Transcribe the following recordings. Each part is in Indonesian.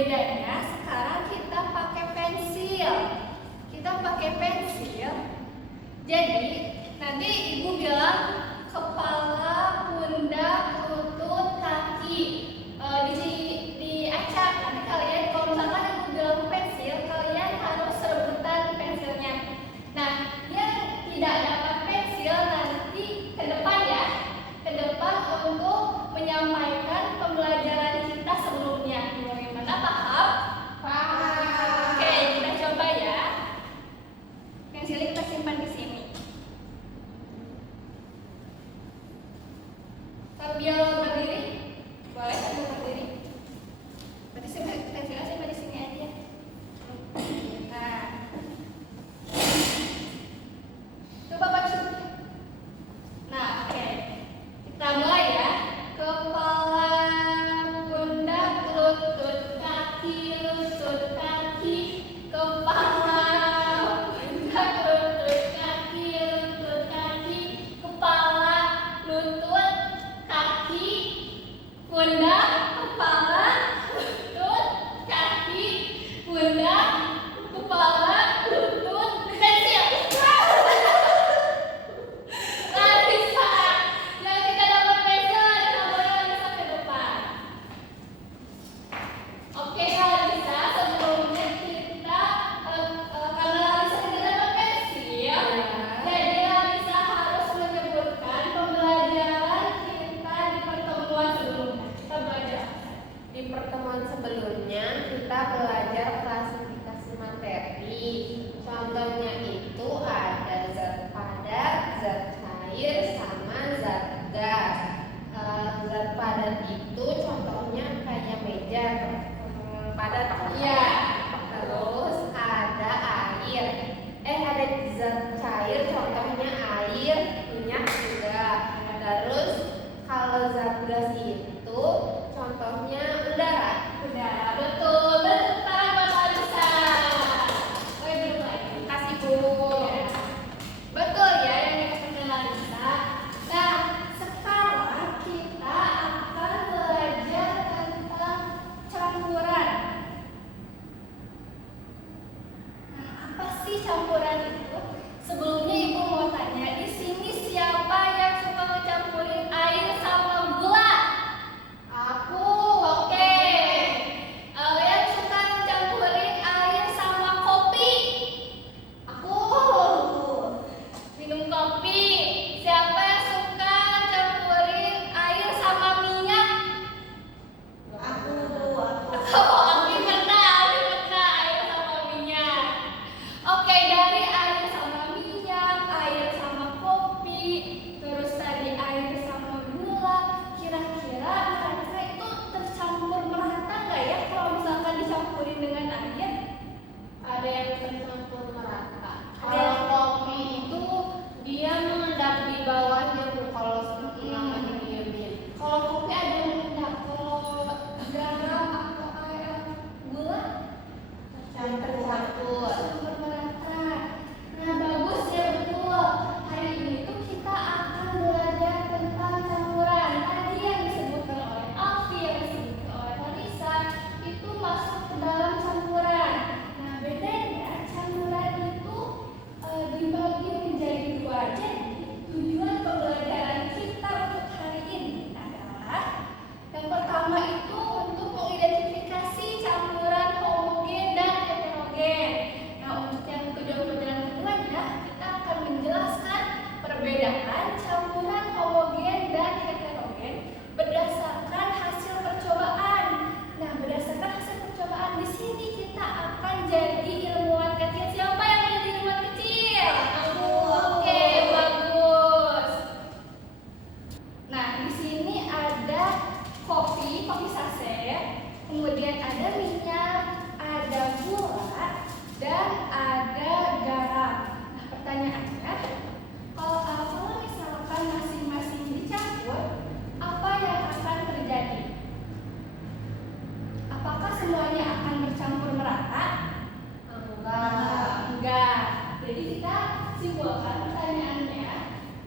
bedanya sekarang kita pakai pensil. Jadi nanti ibu bilang kepala, pundak, lutut, kaki diacak. Nanti kalian kalau misalkan ibu bilang pensil, kalian harus rebutan pensilnya. Nah, yang tidak dapat pensil nanti ke depan ya, ke depan untuk menyampaikan pembelajaran kita sebelumnya. Bagaimana, paham? Paham. Oke, kita coba ya. Pensilnya kita simpan di sini. Sambil berdiri, boleh sambil berdiri. Berarti pensilnya simpan di sini aja. Nah, coba baca. Nah, oke. Kita mulai ya. Kepala, pundak, lutut, kaki, kepala, pundak, lutut, kaki, kepala, lutut, kaki, pundak, kepala, lutut, kaki, pundak, kepala, lutut, pensil. Larissa, yang tidak dapat pensil adalah Larissa ke depan. Oke Larissa, sebelumnya kita karena Larissa tidak dapat pensil, jadi Larissa harus menyebutkan pembelajaran kita di pertemuan sebelumnya. Kita belajar Di pertemuan sebelumnya kita belajar klasifikasi materi. Contohnya itu ada zat padat, zat cair, sama zat gas. Zat padat itu contohnya kayak meja padat. Iya. Terus ada air. Ada zat cair contohnya air, minyak juga. Terus kalau zat gas itu contohnya udara. Udara, betul. Tepuk tangan buat Larissa. Oh, belum lagi. Kasih Bu. Ya. Betul ya yang dikatakan Larissa. Nah, sekarang kita akan belajar tentang campuran. Nah, apa sih campuran itu? Sebelumnya ibu mau tanya, di sini siapa yang suka ngecampurin air sama gula? Aku. Oke. Yang suka ngecampurin air sama kopi? Aku. Minum kopi. Siapa yang suka campurin air sama minyak? Aku. Oh, Abi pernah air sama minyak. Oke, dari air sama minyak, air sama kopi, terus tadi air sama gula. Kira-kira mereka itu tercampur merata nggak ya kalau misalkan dicampurin dengan air? Ada yang tercampur merata. Ada. Kalau kopi itu dia mengendap di bawahnya Bu. Kalau namanya diemin. Kalau kopi ada yang rendah, kalau garam atau air gula Campur. campur merata. Nah, bagus ya, betul. Hari ini tuh kita akan belajar tentang campuran. Tadi yang disebutkan oleh Alfi, yang disebutkan oleh Larissa, itu masuk ke dalam campuran. Nah, bedanya campuran itu dibagi menjadi dua. Jadi tujuan pembelajaran kita untuk hari ini adalah yang pertama itu untuk mengidentifikasi campuran homogen dan heterogen. Nah, untuk yang pembelajaran keduanya kita akan menjelaskan perbedaan campuran homogen dan heterogen berdasarkan hasil percobaan. Nah, berdasarkan hasil percobaan di sini kita akan jadi ilmuwan kecil. Siapa yang mau jadi ilmuwan kecil? Aku. Oke, bagus. Nah, di sini ada kopi saset, kemudian ada minyak, ada gula, dan ada garam. Nah, pertanyaannya, kalau misalkan masing-masing dicampur, apa yang akan terjadi? Apakah semuanya akan bercampur merata? Enggak. Jadi kita simpulkan pertanyaannya,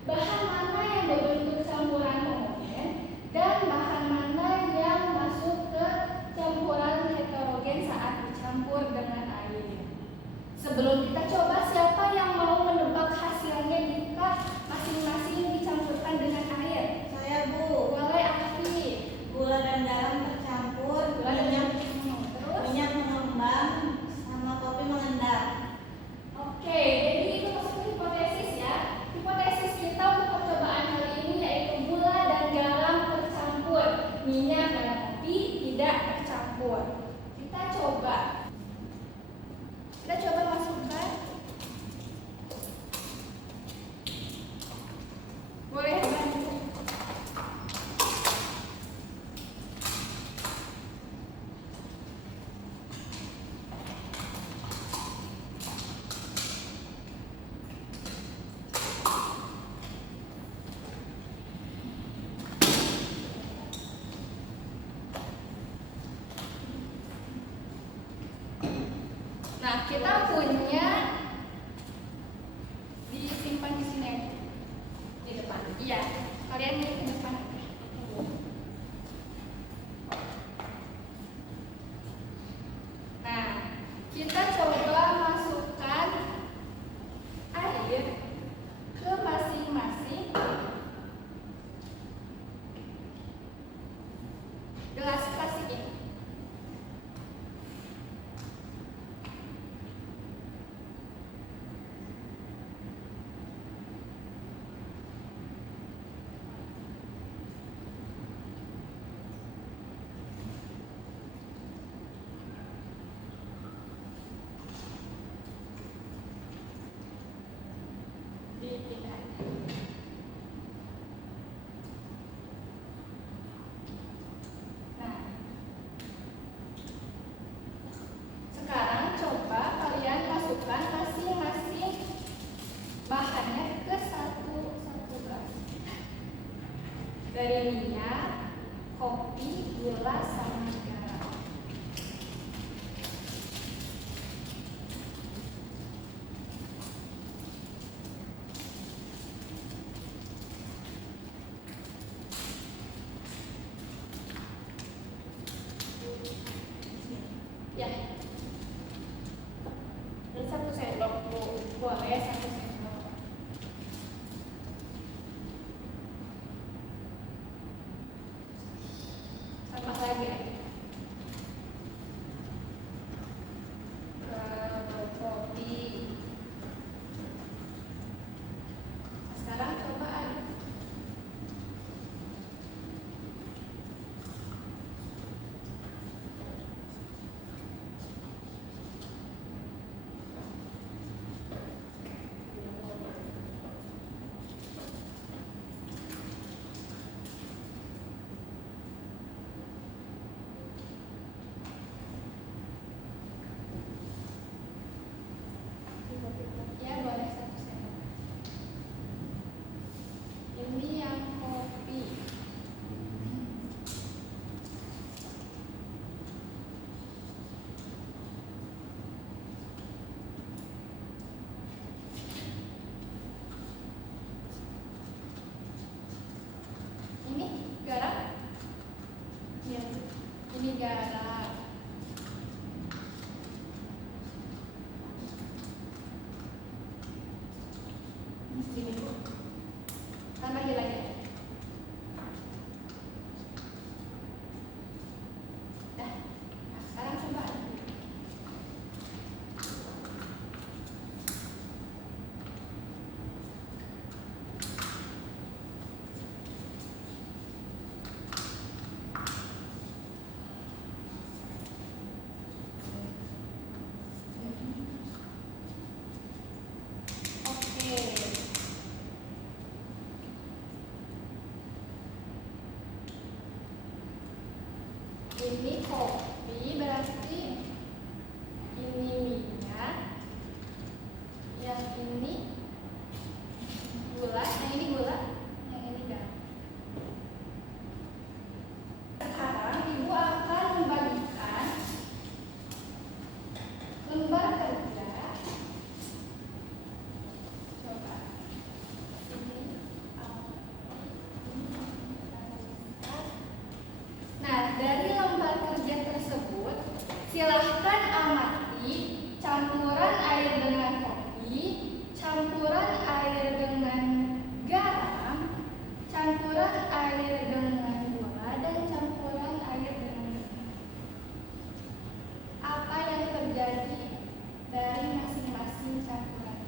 bahan mana yang berbentuk campuran homogen dan bahan mana yang masuk ke campuran heterogen. Nah, kita punya disimpan di sini Di depan. iya, kalian lihat ke depan. Nah, kita coba masukkan air ke masing-masing gelas plastik ini. Nah, sekarang coba kalian masukkan masing-masing bahannya ke satu gelas. Dari minyak, kopi, gula, sama garam. Ya, Ini 1 sendok Bu. boleh 1 sendok. Tambah lagi ya. Ke kopi. Nah, sekarang coba aduk. Ya, boleh 1 sendok. Ini yang kopi. Ini garam. Iya. Ini garam. Sini Bu. Tambahin lagi. Dah. Nah, sekarang coba aduk. Oke. Ini kopi berarti ini minyak, yang ini gula, yang ini gula, yang ini garam. Sekarang ibu akan membagikan lembar kerja. Coba ini. Nah, dari lembar kerja tersebut, silahkan amati campuran air dengan kopi, campuran air dengan garam, campuran air dengan gula, dan campuran air dengan minyak. Apa yang terjadi dari masing-masing campuran?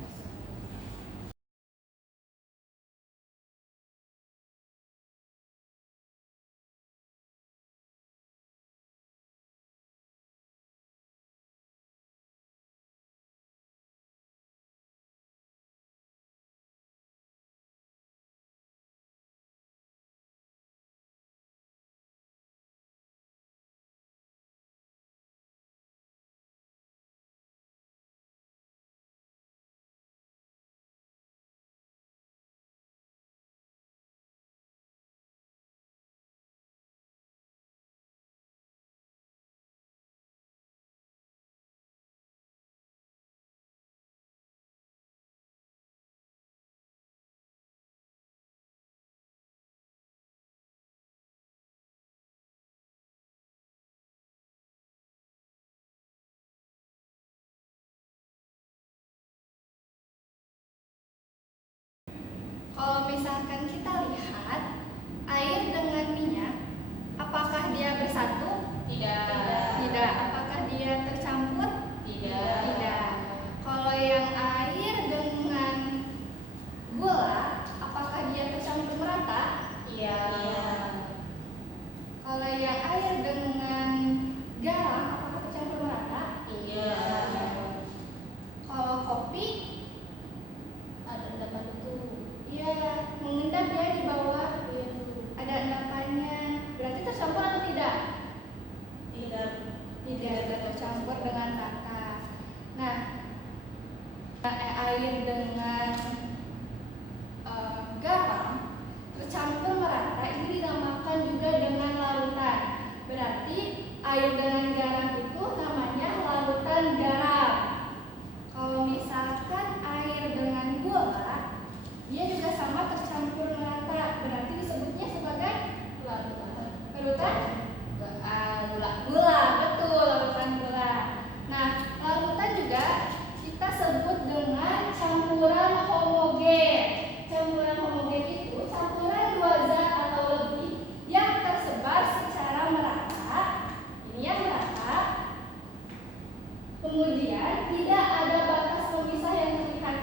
Kalau misalkan kita lihat air dengan minyak, apakah dia bersatu? Tidak. Tidak. Apakah dia tercampur? Tidak. Tidak. Kalau yang air dengan gula, apakah dia tercampur merata? Iya. Kalau yang air dengan garam, apakah tercampur merata? Iya. Kalau kopi, Ada endapan itu. iya, mengendap ya di bawah. Ada endapannya. Berarti tercampur atau tidak? Tidak. Tidak tercampur dengan rata. Nah, air dengan garam tercampur merata ini dinamakan juga dengan larutan. Berarti air dengan garam itu namanya larutan garam. Kalau misalkan air dengan gula, dia juga sama tercampur merata. Berarti disebutnya sebagai Larutan. larutan Gula. gula. Betul, larutan gula. Nah, larutan juga kita sebut dengan campuran homogen. Campuran homogen itu campuran dua zat atau lebih yang tersebar secara merata. Ini yang merata. Kemudian tidak ada batas pemisah yang terlihat.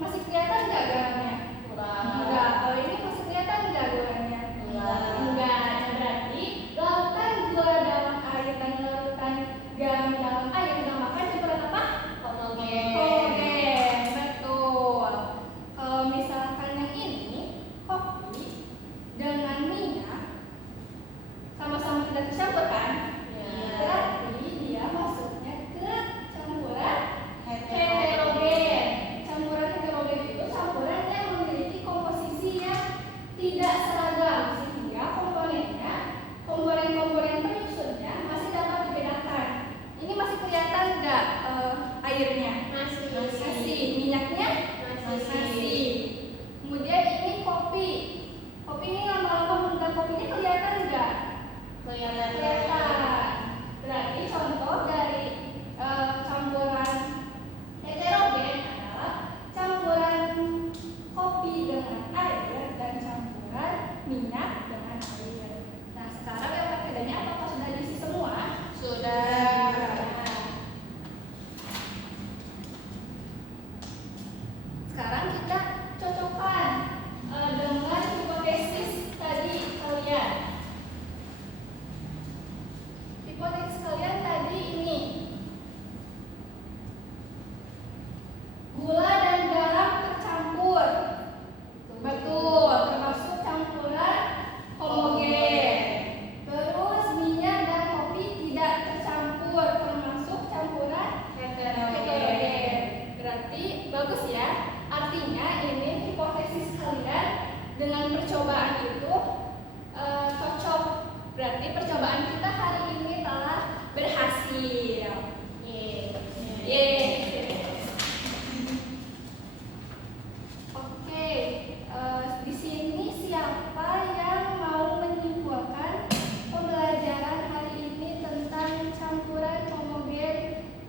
Masih kelihatan nggak garamnya? Kurang. Enggak. Kalau ini masih kelihatan nggak gulanya? Enggak. Enggak. Nah, berarti larutan gula dalam air dan larutan garam dalam air dinamakan campuran apa? Homogen. Homogen. Betul. Kalau misalkan yang ini kopi dengan minyak sama-sama tidak tercampur kan? Ya. Berarti dia masuknya ke campuran heterogen. Campuran heterogen itu campuran yang memiliki komposisi yang tidak seragam sehingga komponen-komponen penyusunnya masih dapat dibedakan. Ini masih kelihatan nggak airnya? Masih. Minyaknya? Masih. Kemudian ini kopi. Kopi ini lama-lama mengenal kopinya kelihatan nggak? Kelihatan. Berarti contoh dari campuran heterogen adalah campuran kopi dengan air dan campuran minyak dengan air. Nah, sekarang yang perbedaannya apakah sudah diisi semua? Sudah. Sekarang kita cocokkan dengan hipotesis tadi kalian. Hipotesis kalian tadi ini. Gula dan garam tercampur. Betul, termasuk campuran homogen. Terus minyak dan kopi tidak tercampur, termasuk campuran heterogen. Berarti bagus ya. Artinya ini hipotesis kalian dengan percobaan itu cocok. Berarti percobaan kita hari ini telah berhasil. Yeay. Oke, di sini siapa yang mau menyimpulkan pembelajaran hari ini tentang campuran homogen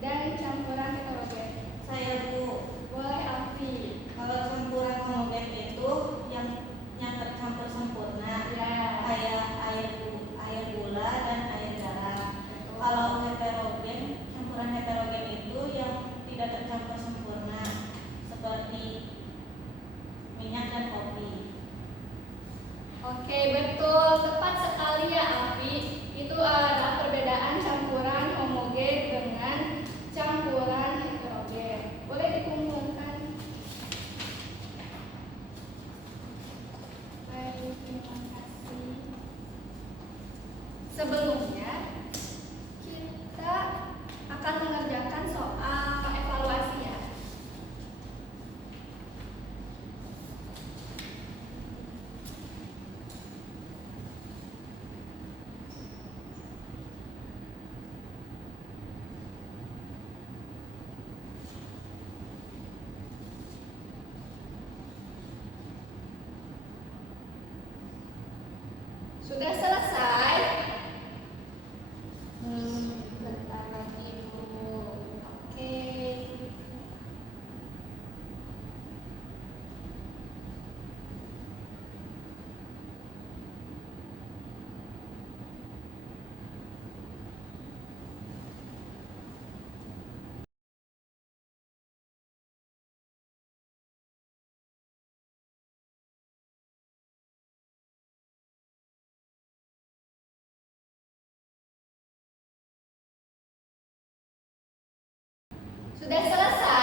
dan campuran heterogen? Saya Bu, Boleh, Alfi. kalau campuran homogen itu yang tercampur sempurna, Ya. kayak air gula dan air garam. Kalau heterogen, campuran heterogen itu yang tidak tercampur sempurna, seperti minyak dan kopi. Oke, betul. Tepat sekali ya, Alfi. Itu adalah perbedaan campuran homogen dengan campuran heterogen. Boleh dikumpulkan. Baik, terima kasih. Sebelumnya, kita akan mengerjakan soal evaluasi ya. Sudah selesai? Bentar lagi Bu. Oke. Sudah selesai?